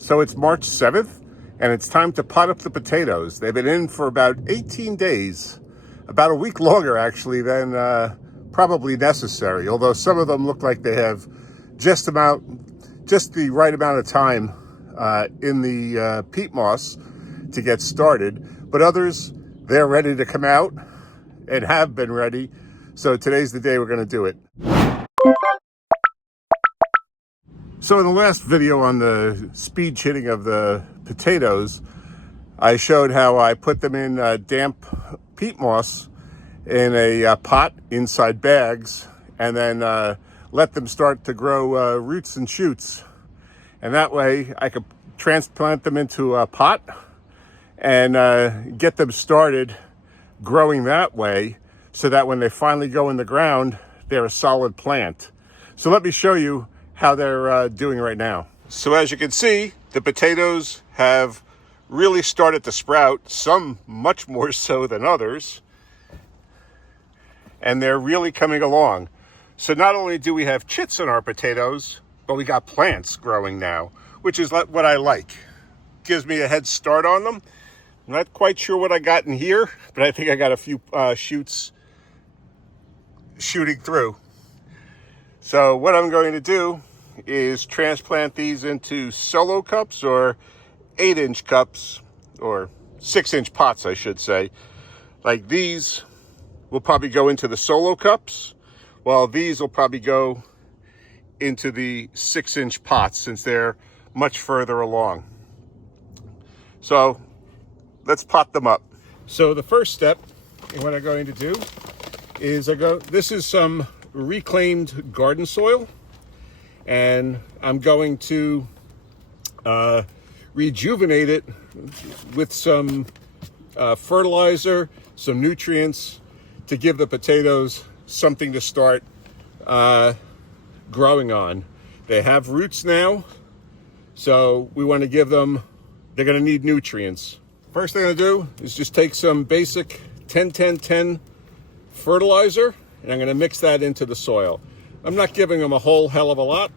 So it's March 7th, and it's time to pot up the potatoes. They've been in for about 18 days, about a week longer actually than probably necessary, although some of them look like they have just the right amount of time in the peat moss to get started. But others, they're ready to come out and have been ready. So today's the day we're going to do it. So in the last video on the speed chitting of the potatoes, I showed how I put them in damp peat moss in a pot inside bags, and then let them start to grow roots and shoots. And that way I could transplant them into a pot and get them started growing that way, so that when they finally go in the ground, they're a solid plant. So let me show you how they're doing right now. So as you can see, the potatoes have really started to sprout, some much more so than others, and they're really coming along. So not only do we have chits in our potatoes, but we got plants growing now, which is what I like. Gives me a head start on them. I'm not quite sure what I got in here, but I think I got a few shoots shooting through. So what I'm going to do is transplant these into solo cups, or 8-inch cups, or 6-inch pots, I should say. Like these will probably go into the solo cups, while these will probably go into the 6-inch pots, since they're much further along. So let's pot them up. So the first step in what I'm going to do is this is some reclaimed garden soil, and I'm going to rejuvenate it with some fertilizer, some nutrients, to give the potatoes something to start growing on. They have roots now, so we want to give them, they're going to need nutrients. First thing I'm going to do is just take some basic 10-10-10 fertilizer, and I'm going to mix that into the soil. I'm not giving them a whole hell of a lot,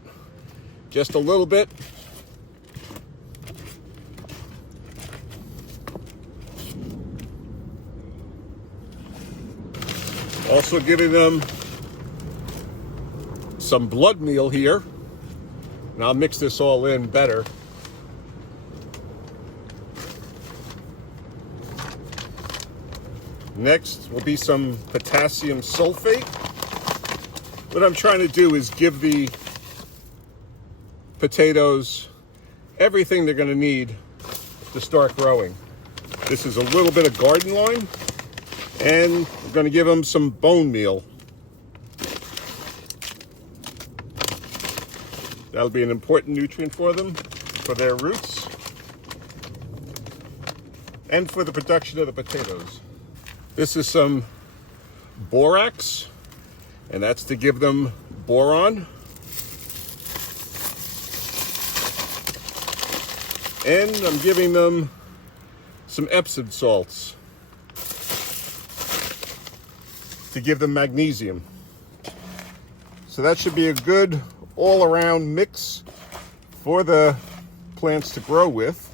just a little bit. Also giving them some blood meal here, and I'll mix this all in better. Next will be some potassium sulfate. What I'm trying to do is give the potatoes everything they're going to need to start growing. This is a little bit of garden lime, and I'm going to give them some bone meal. That'll be an important nutrient for them, for their roots, and for the production of the potatoes. This is some borax, and that's to give them boron. And I'm giving them some Epsom salts to give them magnesium. So that should be a good all-around mix for the plants to grow with.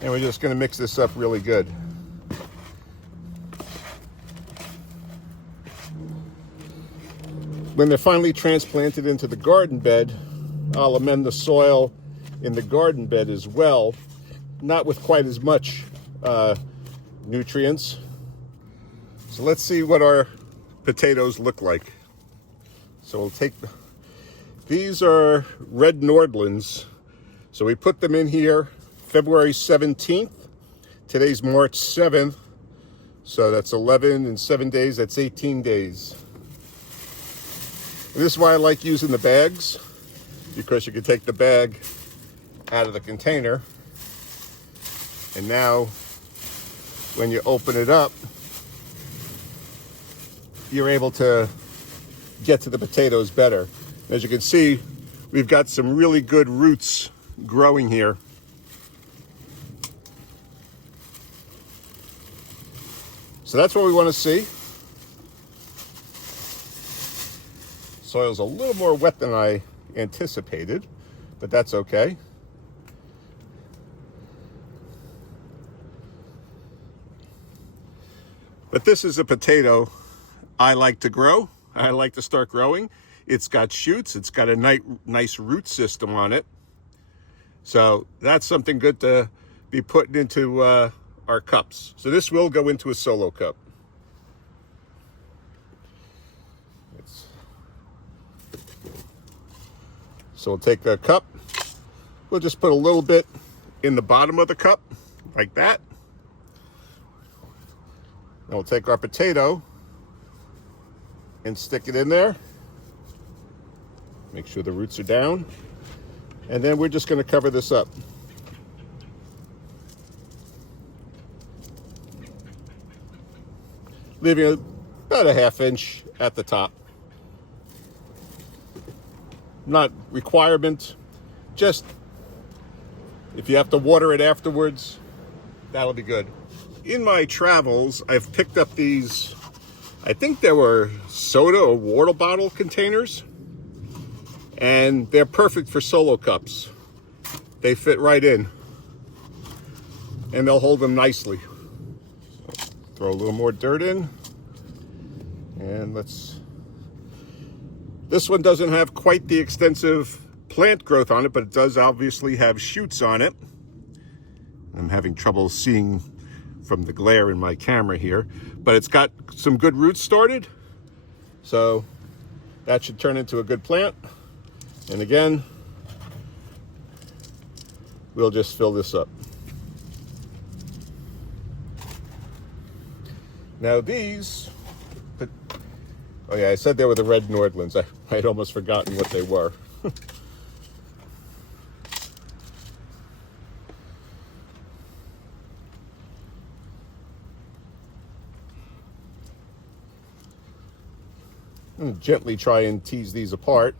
And we're just going to mix this up really good. When they're finally transplanted into the garden bed, I'll amend the soil in the garden bed as well, not with quite as much nutrients. So let's see what our potatoes look like. So we'll take, these are red Nordlands. So we put them in here February 17th. Today's March 7th. So that's 11 and 7 days, that's 18 days. And this is why I like using the bags, because you can take the bag out of the container, and now when you open it up, you're able to get to the potatoes better. As you can see, we've got some really good roots growing here. So that's what we want to see. soil's a little more wet than I anticipated, but that's okay. But this is a potato I like to grow. I like to start growing. It's got shoots. It's got a nice root system on it. So that's something good to be putting into our cups. So this will go into a solo cup. So we'll take the cup. We'll just put a little bit in the bottom of the cup, like that. And we'll take our potato and stick it in there. Make sure the roots are down. And then we're just going to cover this up. Leaving about a ½ inch at the top. Not requirement, just if you have to water it afterwards, that'll be good. In my travels, I've picked up these, I think they were soda or water bottle containers, and they're perfect for solo cups. They fit right in, and they'll hold them nicely. So, throw a little more dirt in, and this one doesn't have quite the extensive plant growth on it, but it does obviously have shoots on it. I'm having trouble seeing from the glare in my camera here, but it's got some good roots started. So that should turn into a good plant. And again, we'll just fill this up. Now these, oh yeah, I said they were the red Nordlands. I'd almost forgotten what they were. I'm going to gently try and tease these apart.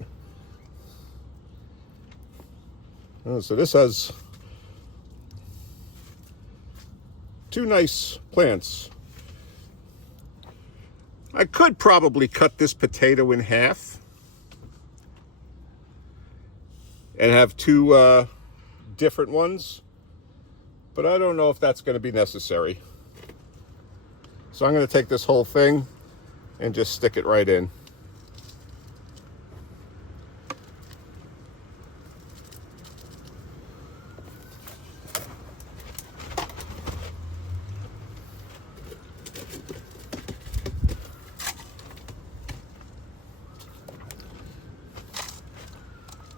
Oh, so this has two nice plants. I could probably cut this potato in half and have two different ones, but I don't know if that's going to be necessary. So I'm going to take this whole thing and just stick it right in.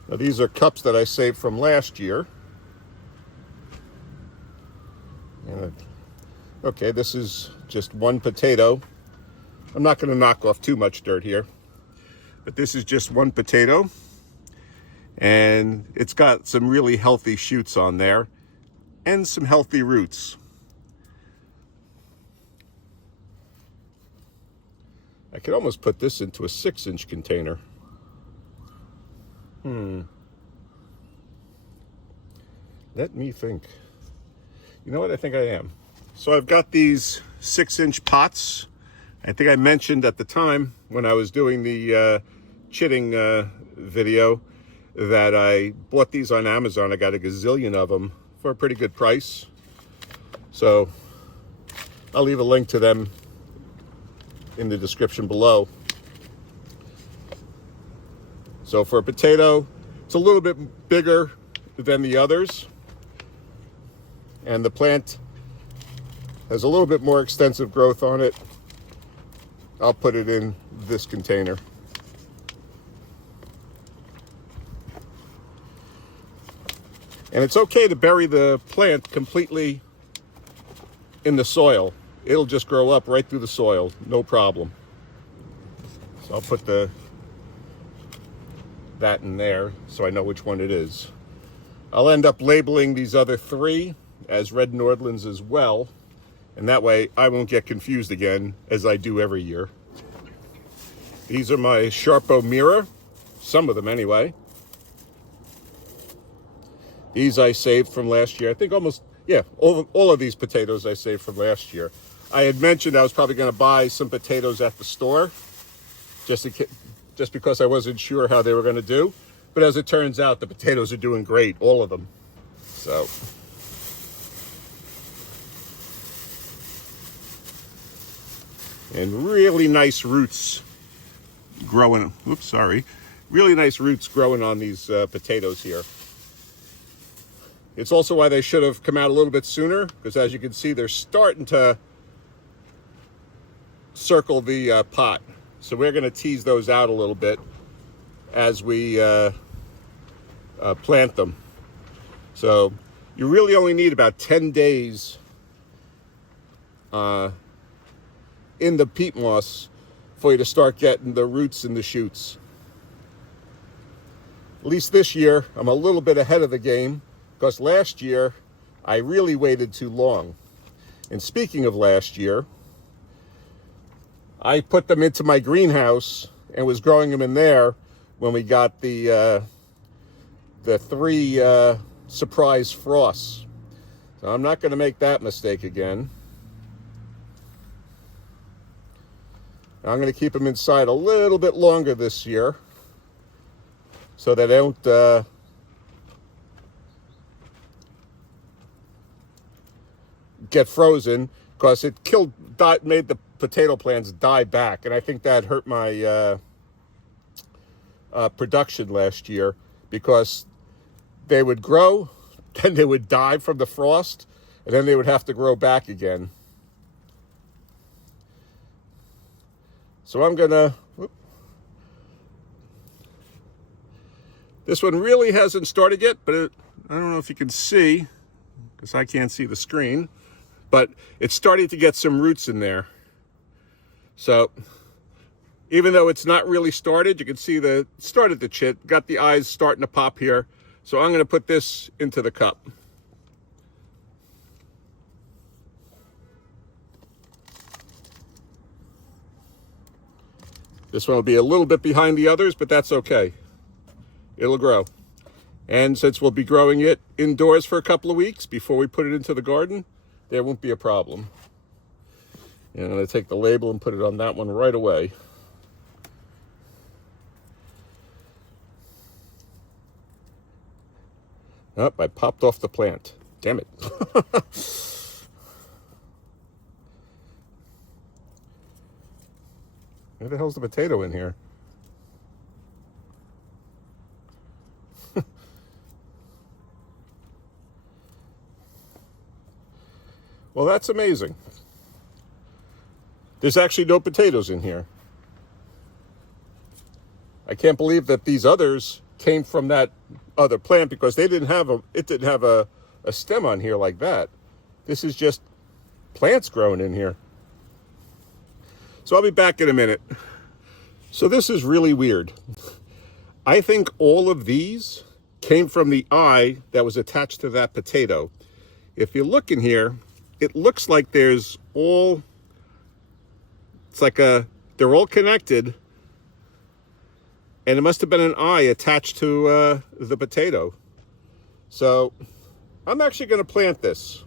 Now these are cups that I saved from last year. Okay, this is just one potato. I'm not going to knock off too much dirt here, but this is just one potato, and it's got some really healthy shoots on there and some healthy roots. I could almost put this into a 6-inch container. Let me think. You know what? I think I am. So I've got these 6-inch pots. I think I mentioned at the time when I was doing the chitting video that I bought these on Amazon. I got a gazillion of them for a pretty good price. So I'll leave a link to them in the description below. So for a potato, it's a little bit bigger than the others, and the plant has a little bit more extensive growth on it. I'll put it in this container. And it's okay to bury the plant completely in the soil. It'll just grow up right through the soil, no problem. So I'll put that in there so I know which one it is. I'll end up labeling these other 3 as red Nordlands as well, and that way I won't get confused again as I do every year. These are my Sharpo Mira, some of them anyway. These I saved from last year. I think all of these potatoes I saved from last year. I had mentioned I was probably going to buy some potatoes at the store just just because I wasn't sure how they were going to do. But as it turns out, the potatoes are doing great, all of them. So, and really nice roots growing. Oops, sorry. Really nice roots growing on these potatoes here. It's also why they should have come out a little bit sooner, because as you can see, they're starting to circle the pot. So we're going to tease those out a little bit as we plant them. So you really only need about 10 days in the peat moss for you to start getting the roots and the shoots. At least this year, I'm a little bit ahead of the game, because last year I really waited too long. And speaking of last year, I put them into my greenhouse and was growing them in there when we got the 3 surprise frosts. So I'm not going to make that mistake again. I'm going to keep them inside a little bit longer this year so they don't get frozen, because it made the potato plants die back, and I think that hurt my production last year, because they would grow, then they would die from the frost, and then they would have to grow back again. So I'm gonna, this one really hasn't started yet, but I don't know if you can see, because I can't see the screen, but it's starting to get some roots in there. So even though it's not really started, you can see started the chit, got the eyes starting to pop here. So I'm going to put this into the cup. This one will be a little bit behind the others, but that's okay. It'll grow. And since we'll be growing it indoors for a couple of weeks before we put it into the garden, there won't be a problem. And I'm going to take the label and put it on that one right away. Oh, I popped off the plant. Damn it. Where the hell's the potato in here? Well, that's amazing. There's actually no potatoes in here. I can't believe that these others came from that other plant, because it didn't have a stem on here like that. This is just plants growing in here. So I'll be back in a minute. So this is really weird. I think all of these came from the eye that was attached to that potato. If you look in here, it looks like there's all, it's like they're all connected, and it must have been an eye attached to the potato. So I'm actually going to plant this.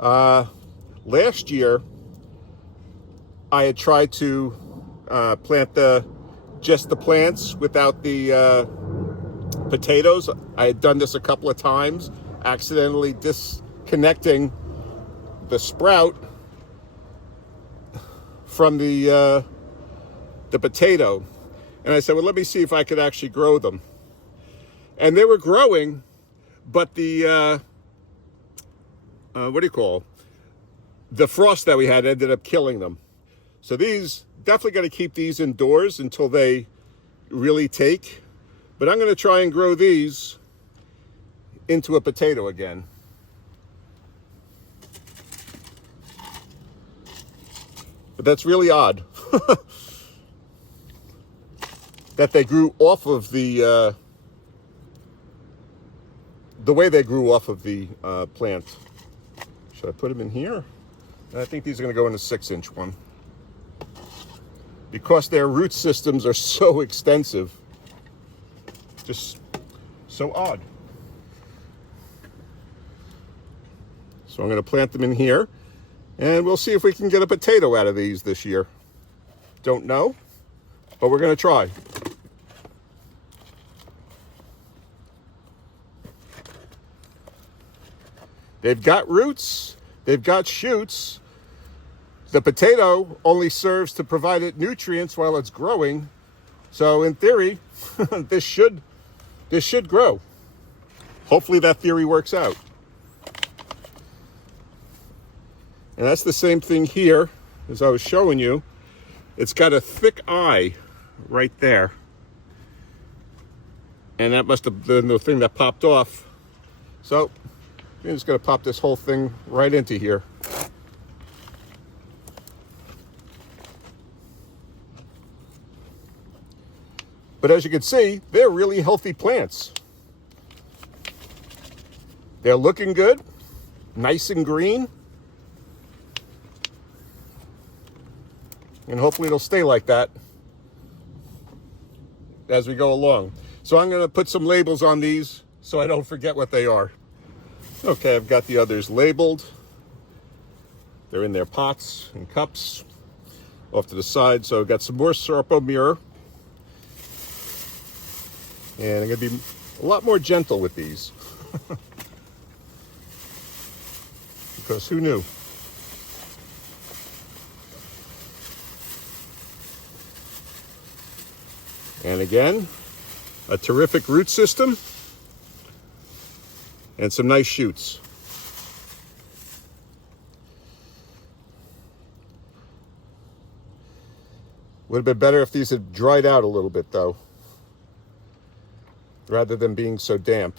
Last year, I had tried to plant just the plants without the potatoes. I had done this a couple of times, accidentally disconnecting the sprout from the potato. And I said, well, let me see if I could actually grow them. And they were growing, but the, the frost that we had ended up killing them. So these, definitely got to keep these indoors until they really take. But I'm going to try and grow these into a potato again. But that's really odd. That they grew off of the way they grew off of the plant. Should I put them in here? I think these are going to go in a 6-inch one, because their root systems are so extensive. Just so odd. So I'm going to plant them in here, and we'll see if we can get a potato out of these this year. Don't know, but we're going to try. They've got roots, they've got shoots. The potato only serves to provide it nutrients while it's growing. So in theory, this should grow. Hopefully that theory works out. And that's the same thing here, as I was showing you. It's got a thick eye right there. And that must have been the thing that popped off. So I'm just going to pop this whole thing right into here. But as you can see, they're really healthy plants. They're looking good, nice and green. And hopefully it'll stay like that as we go along. So I'm going to put some labels on these so I don't forget what they are. Okay, I've got the others labeled. They're in their pots and cups off to the side. So I've got some more Serpo mirror. And I'm going to be a lot more gentle with these. Because who knew? And again, a terrific root system and some nice shoots. Would have been better if these had dried out a little bit though, rather than being so damp.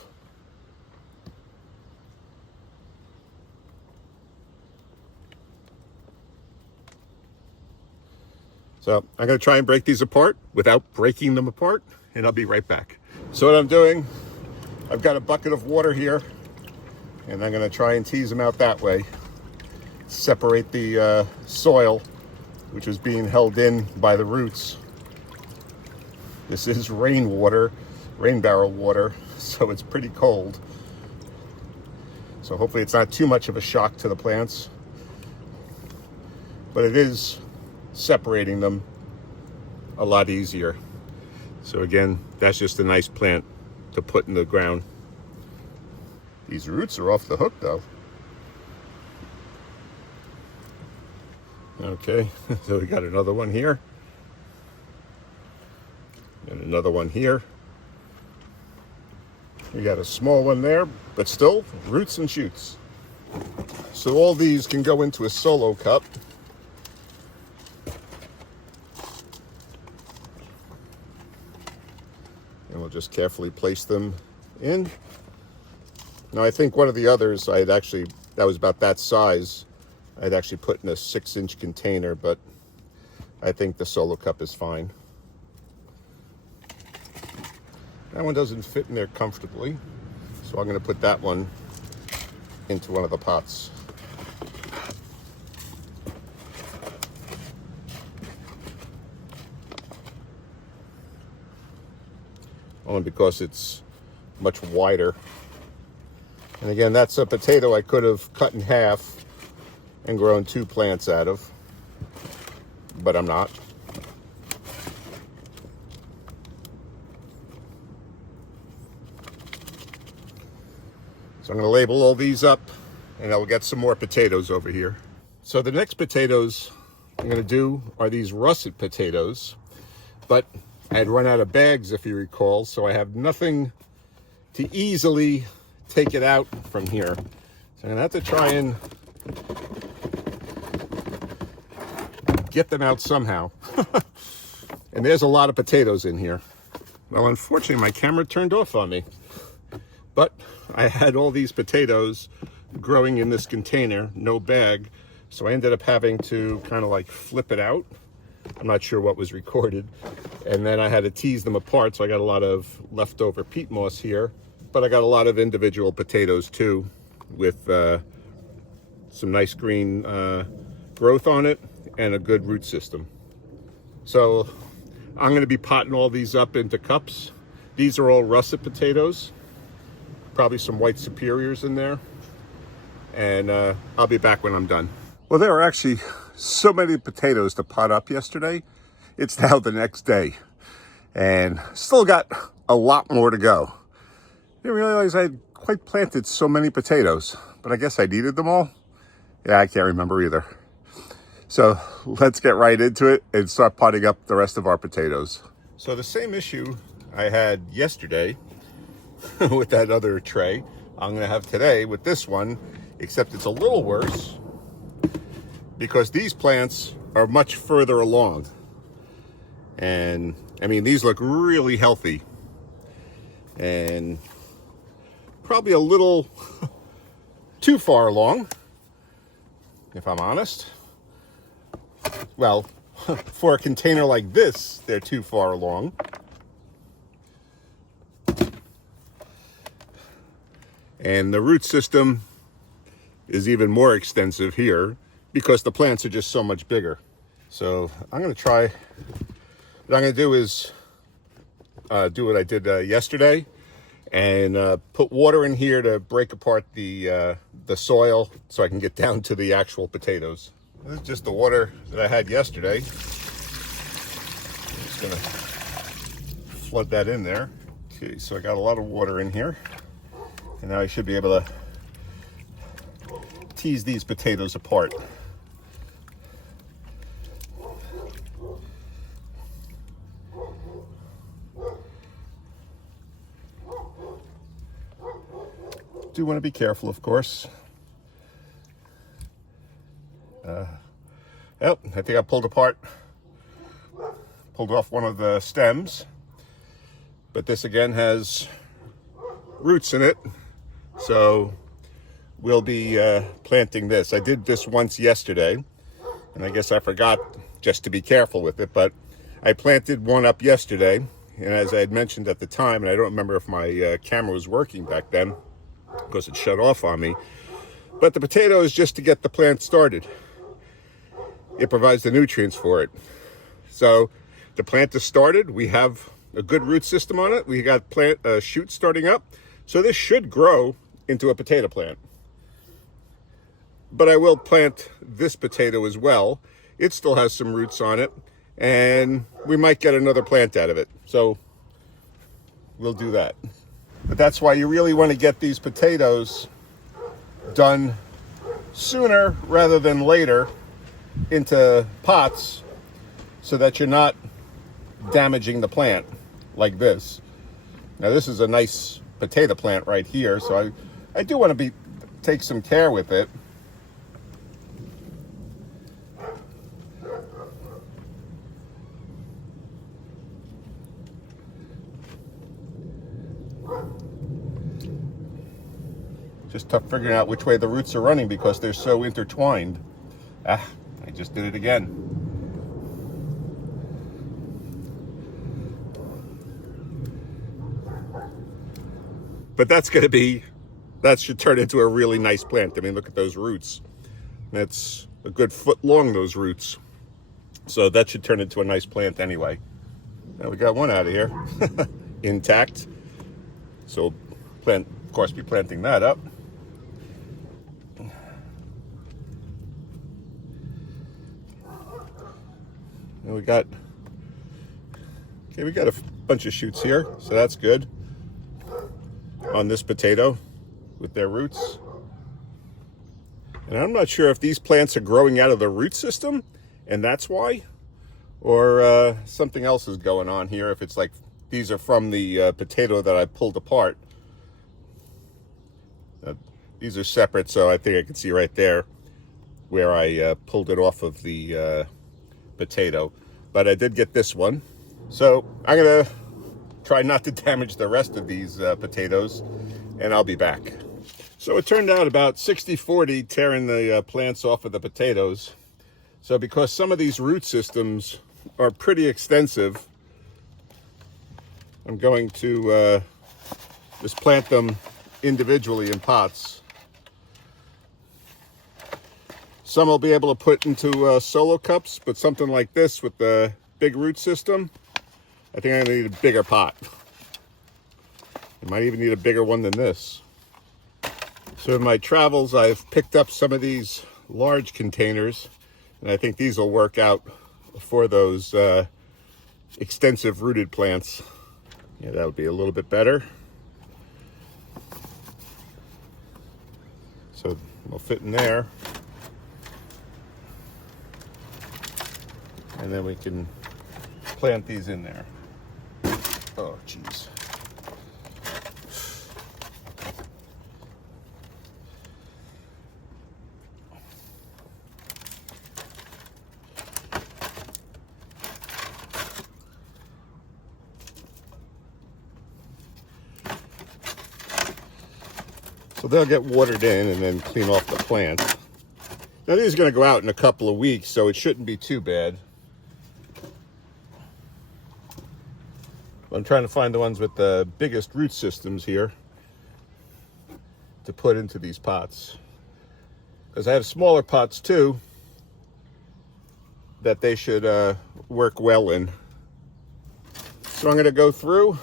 So I'm going to try and break these apart without breaking them apart, and I'll be right back. So what I'm doing, I've got a bucket of water here, and I'm going to try and tease them out that way. Separate the soil, which is being held in by the roots. This is rainwater, rain barrel water, so it's pretty cold. So hopefully it's not too much of a shock to the plants, but it is separating them a lot easier. So again, that's just a nice plant to put in the ground. These roots are off the hook though. Okay, so we got another one here. And another one here. We got a small one there, but still roots and shoots. So all these can go into a solo cup. And we'll just carefully place them in. Now I think one of the others that was about that size, I'd actually put in a 6-inch container, but I think the solo cup is fine. That one doesn't fit in there comfortably, so I'm going to put that one into one of the pots. Only because it's much wider. And again, that's a potato I could have cut in half and grown 2 plants out of, but I'm not. So I'm going to label all these up, and I'll get some more potatoes over here. So the next potatoes I'm going to do are these russet potatoes, but I had run out of bags, if you recall, so I have nothing to easily take it out from here. So I'm going to have to try and get them out somehow. And there's a lot of potatoes in here. Well, unfortunately, my camera turned off on me. But I had all these potatoes growing in this container, no bag. So I ended up having to kind of like flip it out. I'm not sure what was recorded. And then I had to tease them apart. So I got a lot of leftover peat moss here. But I got a lot of individual potatoes too, with some nice green growth on it and a good root system. So I'm going to be potting all these up into cups. These are all russet potatoes. Probably some white superiors in there. And I'll be back when I'm done. Well, there were actually so many potatoes to pot up yesterday. It's now the next day, and still got a lot more to go. Didn't realize I had quite planted so many potatoes, but I guess I needed them all. Yeah, I can't remember either. So let's get right into it and start potting up the rest of our potatoes. So the same issue I had yesterday with that other tray, I'm going to have today with this one, except it's a little worse because these plants are much further along. And I mean, these look really healthy and probably a little too far along, if I'm honest. Well, for a container like this, they're too far along. And the root system is even more extensive here because the plants are just so much bigger. So I'm going to try, what I'm going to do is do what I did yesterday and put water in here to break apart the soil so I can get down to the actual potatoes. This is just the water that I had yesterday. I'm just going to flood that in there. Okay, so I got a lot of water in here. And now I should be able to tease these potatoes apart. Do want to be careful, of course. Well, I think I pulled off one of the stems, but this again has roots in it, so we'll be planting this. I did this once yesterday, and I guess I forgot just to be careful with it, but I planted one up yesterday, and as I had mentioned at the time, and I don't remember if my camera was working back then because it shut off on me, but the potato is just to get the plant started. It provides the nutrients for it. So the plant is started. We have a good root system on it. We got plant shoots starting up. So this should grow into a potato plant. But I will plant this potato as well. It still has some roots on it, and we might get another plant out of it. So we'll do that. But that's why you really want to get these potatoes done sooner rather than later into pots so that you're not damaging the plant like this. Now this is a nice potato plant right here, so I do want to take some care with it. Just tough figuring out which way the roots are running because they're so intertwined. I just did it again. But that should turn into a really nice plant. I mean, look at those roots. That's a good foot long, those roots. So that should turn into a nice plant anyway. Now we got one out of here, intact. So of course, be planting that up. And we got a bunch of shoots here, so that's good on this potato with their roots. And I'm not sure if these plants are growing out of the root system and that's why, or something else is going on here. If it's like these are from the potato that I pulled apart. These are separate, so I think I can see right there where I pulled it off of the potato. But I did get this one. So I'm gonna try not to damage the rest of these potatoes, and I'll be back. So it turned out about 60-40 tearing the plants off of the potatoes. So because some of these root systems are pretty extensive, I'm going to just plant them individually in pots. Some I'll be able to put into solo cups, but something like this with the big root system, I think I'm gonna need a bigger pot. I might even need a bigger one than this. So in my travels, I've picked up some of these large containers, and I think these will work out for those extensive rooted plants. Yeah, that would be a little bit better. So we'll fit in there. And then we can plant these in there. Oh, geez. So they'll get watered in and then clean off the plant. Now these are going to go out in a couple of weeks, so it shouldn't be too bad. I'm trying to find the ones with the biggest root systems here to put into these pots. Because I have smaller pots too that they should work well in. So I'm going to go through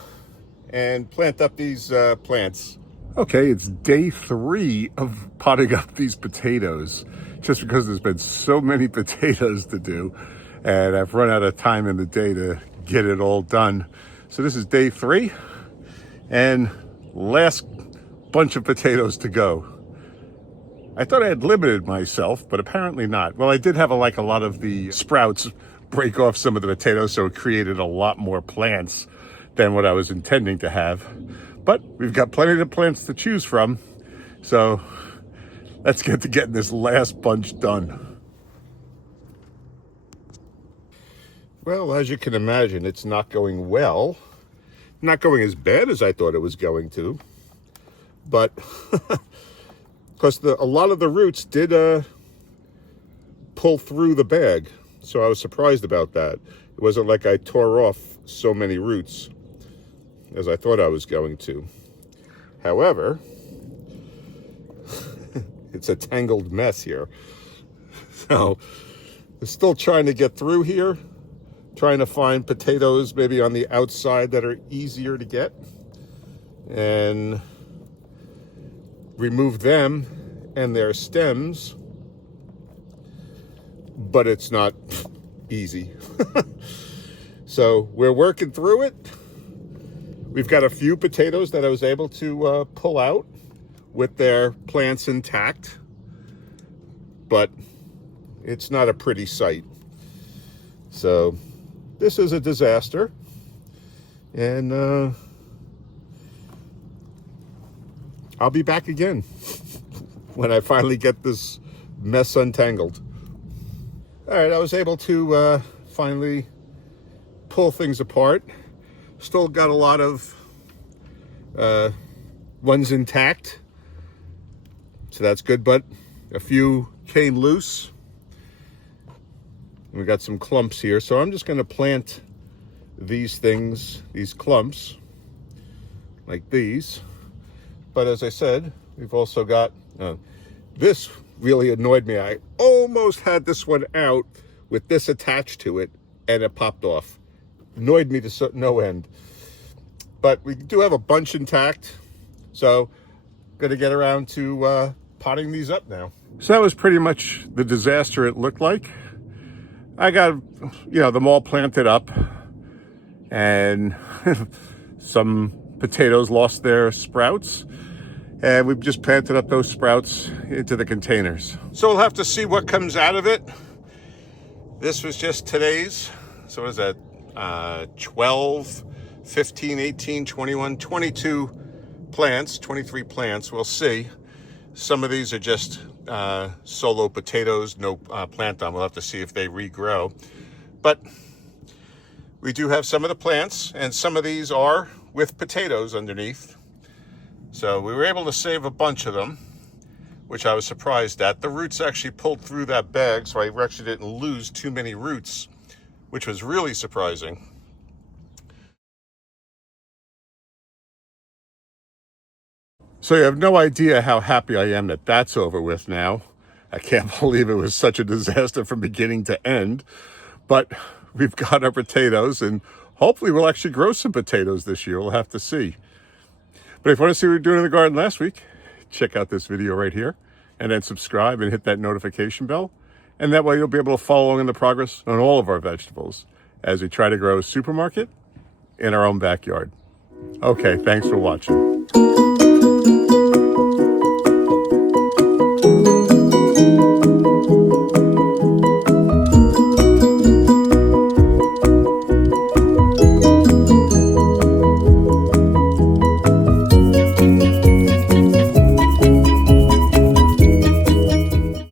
and plant up these plants. Okay, it's day 3 of potting up these potatoes, just because there's been so many potatoes to do, and I've run out of time in the day to get it all done. So this is day 3, and last bunch of potatoes to go. I thought I had limited myself, but apparently not. Well, I did have a lot of the sprouts break off some of the potatoes, so it created a lot more plants than what I was intending to have. But we've got plenty of plants to choose from, so let's get to getting this last bunch done. Well, as you can imagine, it's not going well. Not going as bad as I thought it was going to, but because a lot of the roots did pull through the bag, so I was surprised about that. It wasn't like I tore off so many roots as I thought I was going to. However, it's a tangled mess here. So I'm still trying to get through here, trying to find potatoes maybe on the outside that are easier to get and remove them and their stems, but it's not easy. So we're working through it. We've got a few potatoes that I was able to pull out with their plants intact, but it's not a pretty sight. So this is a disaster, and I'll be back again when I finally get this mess untangled. All right, I was able to finally pull things apart. Still got a lot of ones intact, so that's good, but a few came loose. We got some clumps here, so I'm just going to plant these things, these clumps, like these. But as I said, we've also got, this really annoyed me. I almost had this one out with this attached to it, and it popped off. Annoyed me to no end. But we do have a bunch intact, so going to get around to potting these up now. So that was pretty much the disaster it looked like. I got, them all planted up, and some potatoes lost their sprouts, and we've just planted up those sprouts into the containers. So we'll have to see what comes out of it. This was just today's, so what is that, 12, 15, 18, 21, 22 plants, 23 plants. We'll see. Some of these are just solo potatoes, no plant on. We'll have to see if they regrow. But we do have some of the plants, and some of these are with potatoes underneath. So we were able to save a bunch of them, which I was surprised at. The roots actually pulled through that bag, so I actually didn't lose too many roots, which was really surprising. So you have no idea how happy I am that that's over with now. I can't believe it was such a disaster from beginning to end. But we've got our potatoes, and hopefully we'll actually grow some potatoes this year. We'll have to see. But if you want to see what we're doing in the garden last week, check out this video right here, and then subscribe and hit that notification bell. And that way you'll be able to follow along in the progress on all of our vegetables. as we try to grow a supermarket in our own backyard. Okay, thanks for watching.